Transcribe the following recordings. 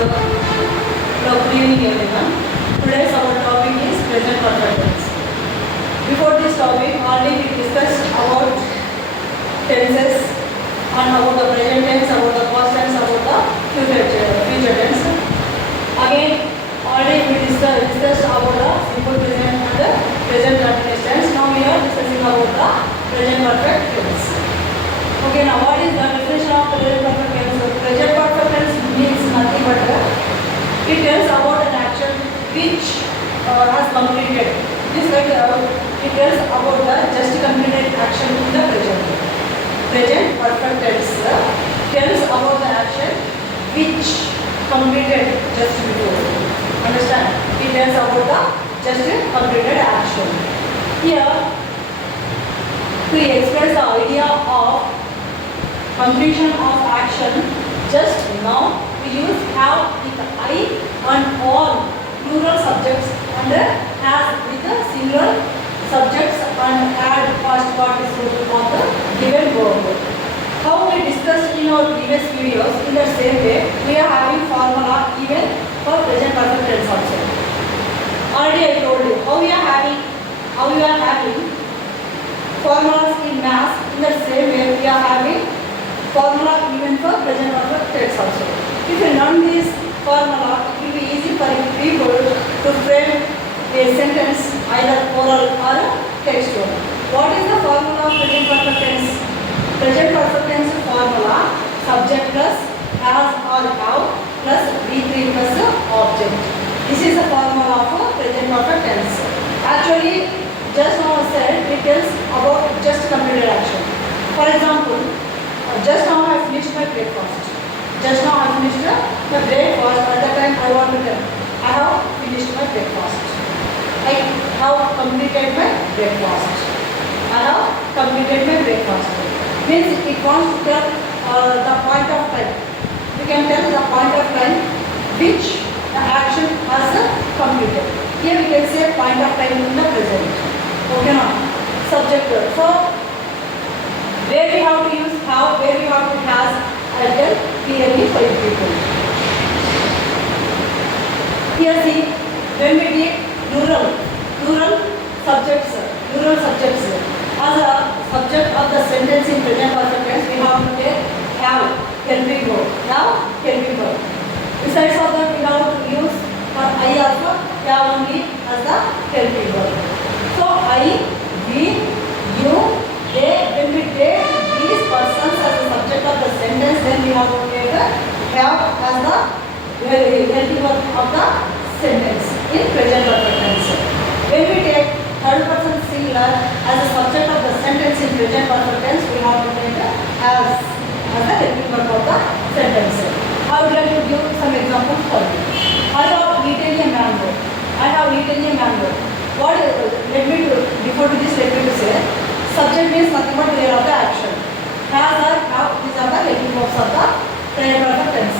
Hello, good evening everyone. Today's our topic is present perfect tense. Before this topic, already we discussed about tenses and about the present tense, about the past tense, about the future tense. Again, already we discussed about the simple present and the present continuous tense. Now we are discussing about the present perfect tense. Okay, now what is the definition of present perfect tense? Present perfect tense means nothing but it tells about an action which has completed. This like it tells about the just completed action in the present. Present perfect tense tells about the action which completed just before. Understand? It tells about the just completed action. Here, to express the idea of completion of action, just now we use have with I and all plural subjects and has with the singular subjects and add past participle of the given verb. How we discussed in our previous videos, in the same way we are having formula even for present perfect tense also. Already I told you how we are having formulas in maths. In the same way we are having formula even for present perfect tense also. If you learn this formula, it will be easy for people to frame a sentence either oral or textual. What is the formula of present perfect tense? Present perfect tense formula: subject plus has or have plus V3 plus object. This is the formula of present perfect tense. Actually, just now I said it tells about just completed action. For example, just now I finished my breakfast. Just now I finished my breakfast. At that time I want to tell I have finished my breakfast. I have completed my breakfast. I have completed my breakfast. Means it wants to tell the point of time. We can tell the point of time which the action has completed. Here we can say point of time in the present. Okay now? Subject. So where we have to use have, where we have to has, I'll tell clearly for you people. Here see, when we take plural subjects, as a subject of the sentence in present perfect tense, we have to take have, helping verb. Besides of that, we have to use for I also have only as the helping verb. So I, we, you, they, when we take these persons as the subject of the sentence, then we have to take have as the helping verb of the sentence in present perfect tense. When we take third person singular as a subject of the sentence in present perfect tense, we have to take as the helping verb of the sentence. I would like to give some examples for you. I have eaten a mango. What is, before to this, let me to say, subject means nothing but where of the action. Has or have, these are the helping verbs of the present perfect tense.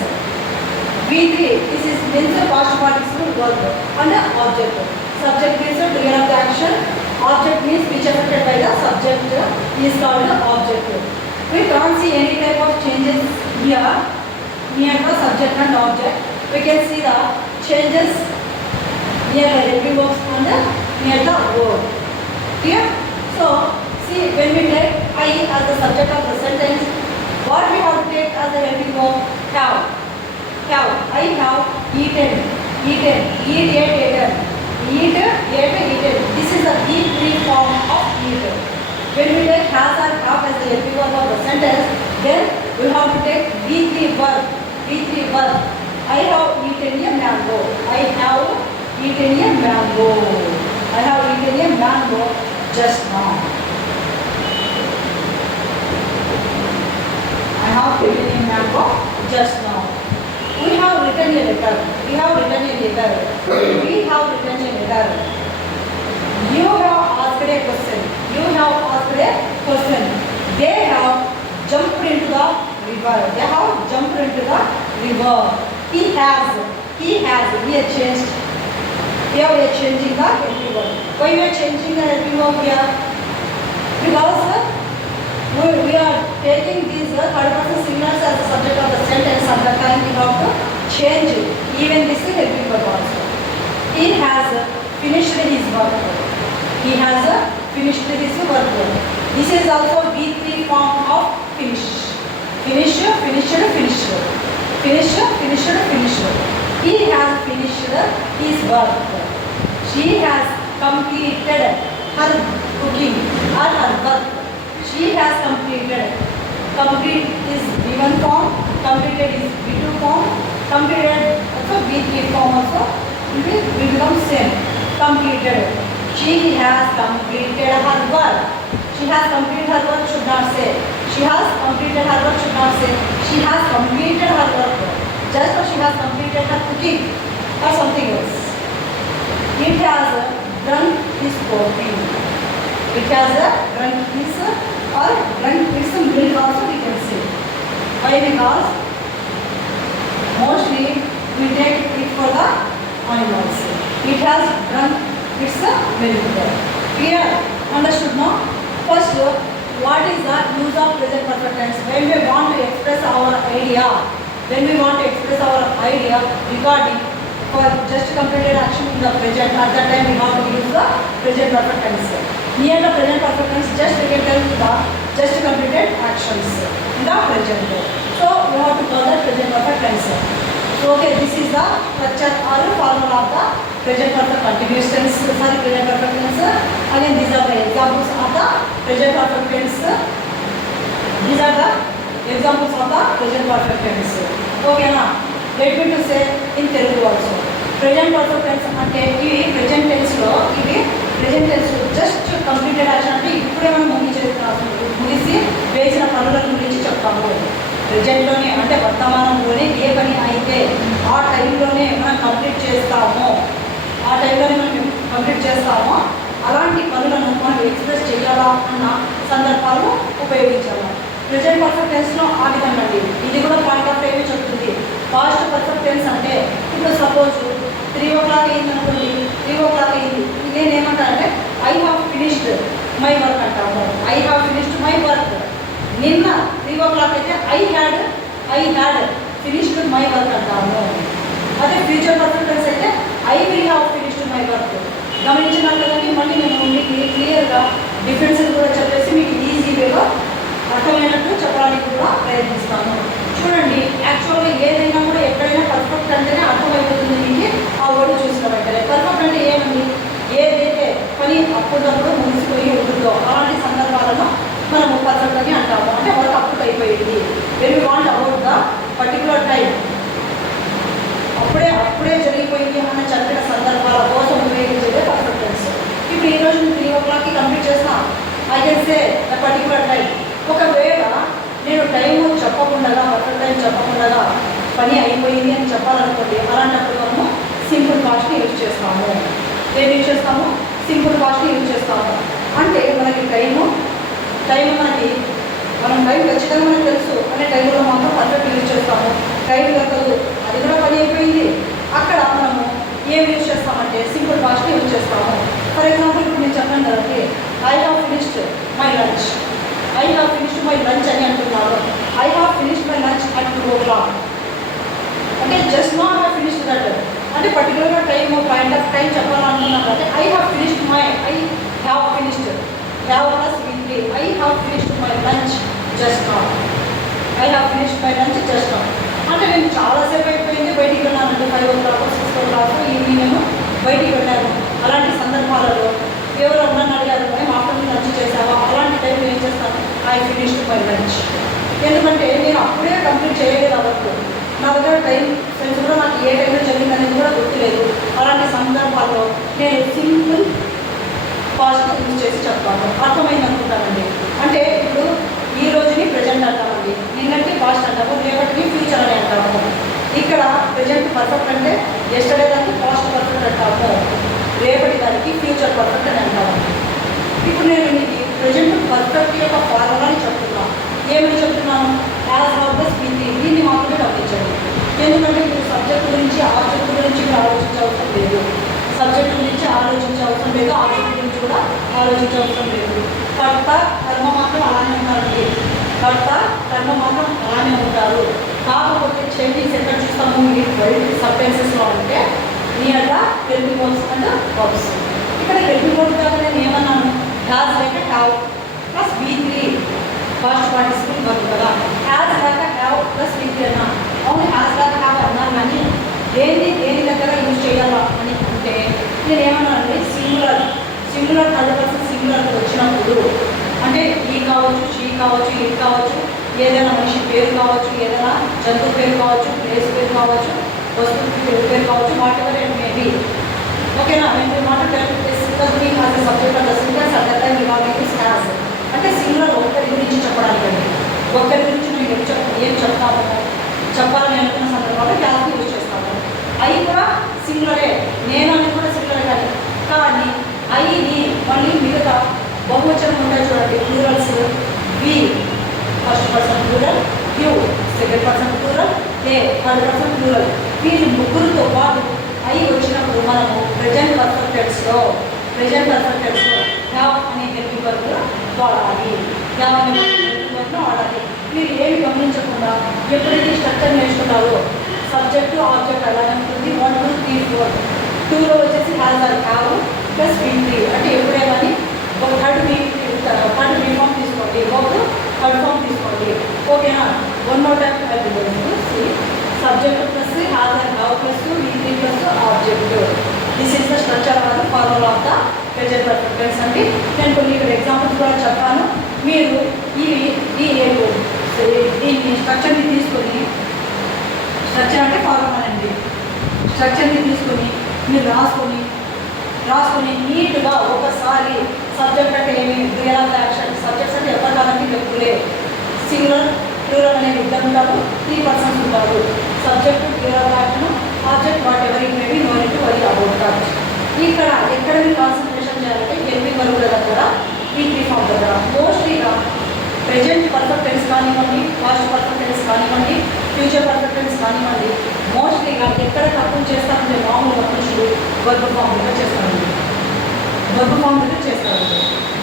V3, this is means the past participle verb and object. Subject means the doer of the action. Object means which affected by the subject is called the object. We can't see any type of changes here near the subject and object. We can see the changes near the helping verbs and near the verb. Here, so see, when we take I as the subject of the sentence, what we have to take as the helping verb? Have. I have eaten. Eat, ate. Eat, eaten. This is the V3 form of eat. When we take has or have as the helping verb of the sentence, then we have to take V3 verb. I have eaten a mango. I have eaten a mango just now. I have eaten a mango just now. We have written a letter. You have asked a question. They have jumped into the river. He has. We are changed. Here we are changing the helping verb. Why we are changing the helping verb here? Because we are taking these third person singulars as the subject of the sentence. At that time we have to change even this helping verb also. He has finished his work. He has finished his work. This is also V3 form of finish. Finish, finished, finished. Finish, finished, finished. He has finished his work. She has completed her cooking or her work. She has completed. Complete is V1 form. Completed is V2 form. Completed also V3 form also. It will become same. Completed. She has completed her work. She has completed her work should not say. She has completed her work should not say. She has completed her work. Just as she has completed her cooking or something else. It has drunk his coffee. It has drunk his or drunk his milk also we can say. Why? Because mostly we take it for the animals. It has drunk its milk. Clear? Understood now? First, what is the use of present perfect tense? When we want to express our idea, regarding for just completed action in the present, at that time we have to use the present perfect tense. Near the present perfect tense, just we can tell the just completed actions in the present. So we have to call that present perfect tense. So okay, this is the structure or formula of the present perfect continuous tense. Sorry, present perfect tense. Again, these are the examples of the present perfect tense. These are the examples of the present perfect tense. Okay, now let me to say in Telugu also. Present perfect tense అంటే ఇవి present tense లో just completed action అంటే ఇప్పుడే మనం ముగిసి వేసిన పనుల గురించి చెప్తాము. ప్రెజెంట్లోనే అంటే వర్తమానంలోనే ఏ పని అయితే ఆ టైంలోనే మనం కంప్లీట్ చేస్తామో అలాంటి పనులను మనం ఎక్స్ప్రెస్ చేయాలా అన్న సందర్భాలు ఉపయోగించాలి. ప్రెజెంట్ పర్ఫెక్ట్ టెన్స్లో ఆ విధంగా అండి. ఇది కూడా పాయింట్ ఆఫ్ టైం చెప్తుంది. పాస్ట్ పర్ఫెక్ట్ టెన్స్ అంటే ఇప్పుడు సపోజ్ 3 o'clock అయింది అనుకోండి. 3 o'clock అయింది, నేను ఏమంటానంటే I have finished my work అంటాము. I have finished my work. నిన్న 3 o'clock అయితే I had finished my work అంటాము. అదే ఫ్యూచర్ పర్ఫెక్ట్ టెన్స్ అయితే I will have finished my work. గమనించినారు కదండి. మళ్ళీ నేను మీకు క్లియర్గా డిఫరెన్సెస్ కూడా చెప్పేసి మీకు ఈజీ వేలో అర్థమైనట్టు చెప్పడానికి కూడా ప్రయత్నిస్తాను. చూడండి, యాక్చువల్గా ఏదైనా కూడా ఎక్కడైనా పర్ఫెక్ట్ అంటేనే అర్థమైపోతుంది మీకు ఆ వర్డ్ చూసిన వెంటనే. పర్ఫెక్ట్ అంటే ఏమండి? ఏదైతే పని అప్పుడప్పుడు ముగిసిపోయి ఉంటుందో అలాంటి సందర్భాలను మనము పర్ఫెక్ట్ అని అంటాము. అంటే వర్క్ అప్పుడు అయిపోయింది. When you want about the particular time, అప్పుడే జరిగిపోయింది అన్న చెప్పిన సందర్భాల కోసం ఉపయోగించేదే పర్ఫెక్ట్ టెన్స్. ఇప్పుడు ఈరోజు 3 o'clockకి కంప్లీట్ చేస్తాం. I can say the particular time. ఒకవేళ నేను టైము చెప్పకుండా పర్ఫెక్ట్ టైం చెప్పకుండా పని అయిపోయింది అని చెప్పాలనుకోండి, అలాంటప్పుడు మనము సింపుల్ పాస్ట్ని యూజ్ చేస్తాము. ఏం యూజ్ చేస్తాము? సింపుల్ పాస్ట్ని యూజ్ చేస్తాము. అంటే మనకి మనం టైం ఖచ్చితంగా మనకు తెలుసు అనే టైంలో మాత్రం పర్ఫెక్ట్ యూజ్ చేస్తాము. టైం దొరకదు, అది కూడా పని అయిపోయింది, అక్కడ మనము ఏం యూజ్ చేస్తామంటే సింపుల్ పాస్ట్ని యూజ్ చేస్తాము. ఫర్ ఎగ్జాంపుల్ ఇప్పుడు నేను చెప్పాను కదండి, I have finished my lunch. I have finished my lunch అని అంటున్నారు. I have finished my lunch at 2 o'clock. అంటే just not have finished that. అంటే పర్టికులర్గా టైం పాయింట్ ఆఫ్ టైం చెప్పాలనుకున్నాను అంటే I have finished my have plus వింటే I have finished my lunch just not. I have finished my lunch just not. అంటే నేను చాలాసేపు అయిపోయింది, బయటికి వెళ్ళానంటే 5 o'clock 6 o'clock ఈవినింగ్ నేను బయటికి వెళ్ళాను. అలాంటి సందర్భాలలో ఎవరో నన్ను అడిగారు, మేము ఆఫ్టర్నూన్ లంచ్ చేసావా? అలాంటి టైంలో ఏం చేస్తాను? I finished my lunch. ఎందుకంటే నేను అప్పుడే కంప్లీట్ చేయలేదు అవ్వదు. నా దగ్గర టైం సెన్స్ కూడా నాకు ఏ టైంలో జరిగిందనేది కూడా గుర్తులేదు. అలాంటి సందర్భాల్లో నేను సింపుల్ పాస్ట్ యూజ్ చేసి చెప్తాను. అర్థమైంది అనుకుంటానండి. అంటే ఇప్పుడు ఈ రోజుని ప్రజెంట్ అంటామండి, నిన్నటి పాస్ట్ అంటాము, రేపటిని ఫ్యూచర్ అని అంటాము. ఇక్కడ ప్రజెంట్ పర్ఫెక్ట్ అంటే ఎస్టర్డే దానికి పాస్ట్ పర్ఫెక్ట్ అంటాము, రేపటి దానికి ఫ్యూచర్ పర్ఫెక్ట్ అని అంటాము. ఇప్పుడు నేను మీకు ప్రజెంట్ పర్ఫెక్ట్ యొక్క ఫార్ములాని చెప్తున్నాను. ఏమని చెప్తున్నాను? యాజ్ ఆల్వేస్ దీన్ని మాత్రమే గమనించండి. ఎందుకంటే మీరు సబ్జెక్ట్ గురించి ఆబ్జెక్ట్ గురించి మీరు ఆలోచించవసరం లేదు. సబ్జెక్ట్ గురించి ఆలోచించవసరం లేదు, ఆబ్జెక్ట్ గురించి కూడా ఆలోచించవసరం లేదు. కర్త కర్మ మాత్రం అలానే ఉంటారండి. కర్త కర్మ మాత్రం అలానే ఉంటారు. కాకపోతే చేంజెస్ ఎక్కడ చూస్తాము ఈ 12 సెంటెన్సెస్లో అంటే నియర్గా హెల్పింగ్ వర్బ్స్ అండ్ వర్బ్స్. ఇక్కడ హెల్పింగ్ వర్బ్ కాక నేను ఏమన్నాను, హ్యాస్ లేక have plus V3 first participle verb కదా. హ్యాస్ లేక హ్యావ్ ప్లస్ V3 అన్నా. అవును హ్యాస్ లేక హ్యావ్ అన్నాను, కానీ దేని దగ్గర యూజ్ చేయాలా అని అంటే నేను ఏమన్నానంటే సింగులర్ థర్డ్ పర్సన్ సింగులర్ వచ్చినప్పుడు అంటే ఈ కావచ్చు, షీ కావచ్చు, ఇది కావచ్చు, ఏదైనా మనిషి పేరు కావచ్చు, ఏదైనా జంతువు పేరు కావచ్చు, ప్లేస్ పేరు కావచ్చు, వస్తువు పేరు కావచ్చు, whatever it may be. ఓకేనా? నేను మాట subject of the sentence at the time you have use has అంటే సింగులర్ ఒక్కరి గురించి చెప్పడానికండి. ఒక్కరి గురించి నేను ఏం చెప్తాము చెప్పాలని అనుకున్న సందర్భంలో హ్యాస్ యూజ్ చేస్తాము. అవి కూడా సింగులరే, నేను అనేది కూడా సింగులరే, కానీ ఐని మళ్ళీ మిగతా బహువచనం ఉంటాయి చూడండి, plurals. We first person plural, you second person plural, they third person plural. వీళ్ళు ముగ్గురుతో పాటు అయి వచ్చినప్పుడు మనము ప్రెజెంట్ పర్ఫెక్ట్ టెన్స్లో హ్యావ్ అనే హెల్పింగ్ వర్బ్ వాడాలి. హ్యావ్ అనే హెల్పింగ్ వర్బ్ను వాడాలి. మీరు ఏమి గమనించకుండా ఎప్పుడైతే స్ట్రక్చర్ నేర్చుకుంటారో సబ్జెక్టు ఆబ్జెక్ట్ అలాగే ఉంటుంది. 1 2 3 4 2లో వచ్చేసి has or have plus V3 అంటే ఎప్పుడే కానీ ఒక థర్డ్ బీ ఫామ్ తీసుకోండి, ఒక థర్డ్ ఫామ్ తీసుకోండి. ఓకేనా? 1 more time subject plus has or have plus V3 plus object. This is the structure of the formula of the present perfect tense అండి. నేను కొన్ని ఇక్కడ ఎగ్జాంపుల్స్ కూడా చెప్పాను. మీరు దీన్ని స్ట్రక్చర్ని తీసుకొని, స్ట్రక్చర్ అంటే ఫార్ములా అండి, స్ట్రక్చర్ని తీసుకొని మీరు రాసుకొని నీట్గా ఒకసారి సబ్జెక్ట్ అంటే ఏమి, doer of the action. Subjects అంటే ఎవరు కాదండి, వ్యక్తులే. సింగులర్ ప్లూరల్ అనేది ఇద్దరు ఉంటారు, 3 persons ఉంటారు. Subject doer of the action, object whatever it may be, no need to worry about that. ఇక్కడ ఎక్కడ మీరు కాన్సన్ట్రేషన్ చేయాలంటే హెల్పింగ్ వర్బ్ దగ్గర, V3 ఫామ్ దగ్గర. మోస్ట్లీగా ప్రెజెంట్ పర్ఫెక్ట్ టెన్స్ కానివ్వండి, పాస్ట్ పర్ఫెక్ట్ టెన్స్ కానివ్వండి, ఫ్యూచర్ పర్ఫెక్ట్ టెన్స్ కానివ్వండి, మోస్ట్లీగా ఎక్కడ తప్పులు చేస్తారంటే మామూలుగా మనుషులు వర్బ్ ఫామ్ దగ్గర చేస్తారండి.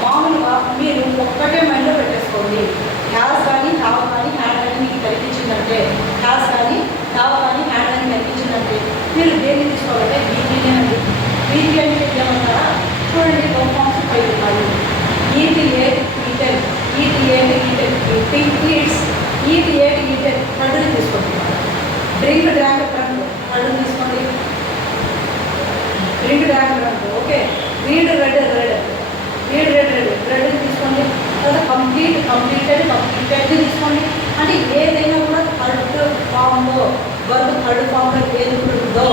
మామూలుగా మీరు ఒక్కటే మైండ్లో పెట్టేసుకోండి. హ్యాస్ కానీ హ్యావ్ కానీ హ్యాడ్ కానీ మీకు కనిపించిందంటే, హ్యాస్ కానీ హ్యావ్ కానీ హ్యాడ్ కానీ కనిపించిందంటే మీరు దేన్ని తీసుకోవాలంటే V3 అండి. V3 అంటే ఏమంటారా చూడండి, వర్బ్ ఫామ్స్ 5 ఉన్నాయి. ఈట్ థర్డ్ని తీసుకోండి. డ్రింక్ డ్రాంక్ థర్డ్ని తీసుకోండి. ఓకే. రీడ్ రెడ్ తీసుకోండి. తర్వాత కంప్లీటెడ్ తీసుకోండి. అంటే ఏదైనా కూడా థర్డ్ ఫామ్లో ఏది ఉంటుందో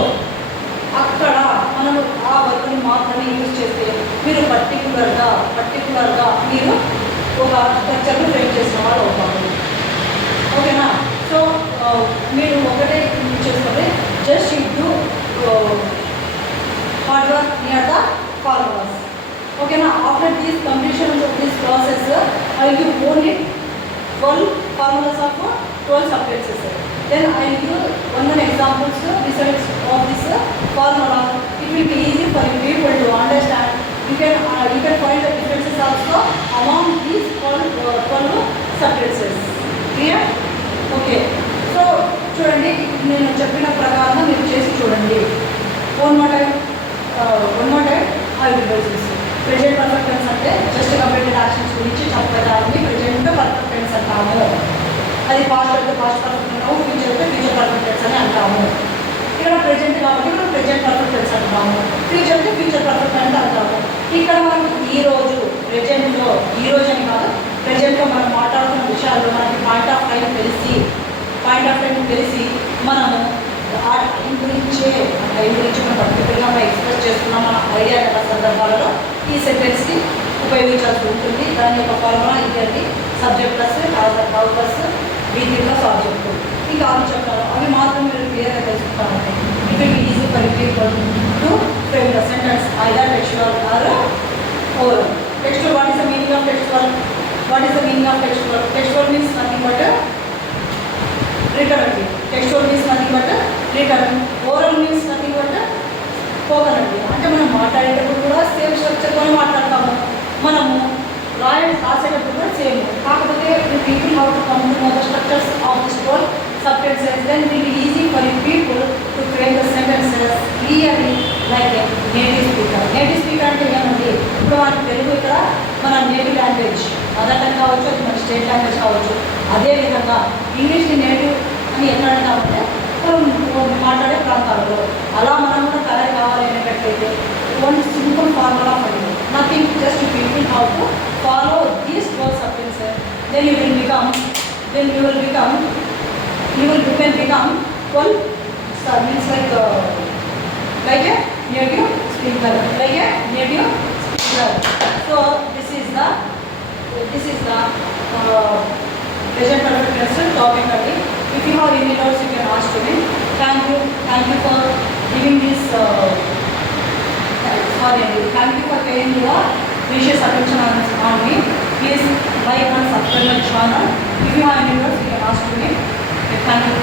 అక్కడ మనం ఆ వర్బ్ని మాత్రమే యూజ్ చేస్తే మీరు పర్టికులర్గా మీరు ఒక స్ట్రక్చర్ని ఫ్రేమ్ చేసిన వాళ్ళు అవుతారు. ఓకేనా? సో మీరు ఒకటే చేసుకుంటే just you do hard work near the formulas. ఓకేనా? After this completion of this process I give only 12 formulas of 12 subjects. Then I will give one examples results of this formula. It will be easy for you people to understand. You can find the differences also among these 12 subjects. Clear? Okay. So చూడండి, నేను చెప్పిన ప్రకారంగా మీరు చేసి చూడండి. One more time I will do this. Present perfect tense అంటే just completed actions గురించి చెప్పడానికి ప్రెజెంట్ పర్ఫెక్ట్ టెన్స్ అంటాము. అది పాస్ట్ అయితే పాస్ట్ పర్ఫెక్ట్ అంటాము, ఫ్యూచర్ అయితే ఫ్యూచర్ పర్ఫెక్ట్ టెన్స్ అని అంటాము. ఇక్కడ ప్రెజెంట్ కాబట్టి మనం ప్రెజెంట్ పర్ఫెక్ట్ టెన్స్ అంటాము, ఫ్యూచర్ అయితే ఫ్యూచర్ పర్ఫెక్ట్ అంటే అంటాము. ఇక్కడ మనకు ఈరోజు ప్రెజెంట్లో, ఈరోజు అని కాదు ప్రెజెంట్లో మనం మాట్లాడుతున్న విషయాల్లో మనకి పాయింట్ ఆఫ్ టైం తెలిసి మనము ఆ టైం గురించి మనం పర్టికులర్గా మనం ఎక్స్ప్రెస్ చేస్తున్నాం మన ఐడియా గల సందర్భాలలో ఈ సెంటెన్స్ని ఉపయోగించాల్సి ఉంటుంది. దాని యొక్క ఫార్ములా ఇదండి, subject plus have plus V3 plus object. ఇంకా అవి చెప్తాను, అవి మాత్రం మీరు క్లియర్గా తెలుసుకుంటాను. It will be easy for people to frame the sentence either textual or oral. Textual, what is the meaning of textual? Textual means nothing but written only. Textual means nothing but written. Oral means nothing but spoken only. అంటే మనం మాట్లాడేటప్పుడు కూడా సేమ్ స్ట్రక్చర్తోనే మాట్లాడతాము, మనము రాసేటప్పుడు కూడా సేమ్. కాకపోతే people how to come to know the structures of this 12 subtenses, then it will be easy for you people to frame the sentences clearly like a native speaker. Native speaker అంటే ఏమండి, ఇప్పుడు మన తెలుగు ఇక్కడ మన నేటివ్ లాంగ్వేజ్, మదర్ టంగ్ కావచ్చు, అది మన state language కావచ్చు. అదేవిధంగా ఇంగ్లీష్ని నేటివ్ అని ఎక్కడ అంటామంటే మాట్లాడే ప్రాంతాల్లో. అలా మనం కూడా కరెక్ట్ కావాలి అనేటట్లయితే one simple formula for you. Nothing, just to people how to follow these 12 sentences. Then you will become, you can become one means like a native speaker, like a native speaker. So this is the present perfect tense topic only. If you have any doubts, you can ask to me. Thank you for giving this. Thank you for paying your precious attention on me. Please like and subscribe my channel. If you have any doubts, you can ask to me. Okay, thank you.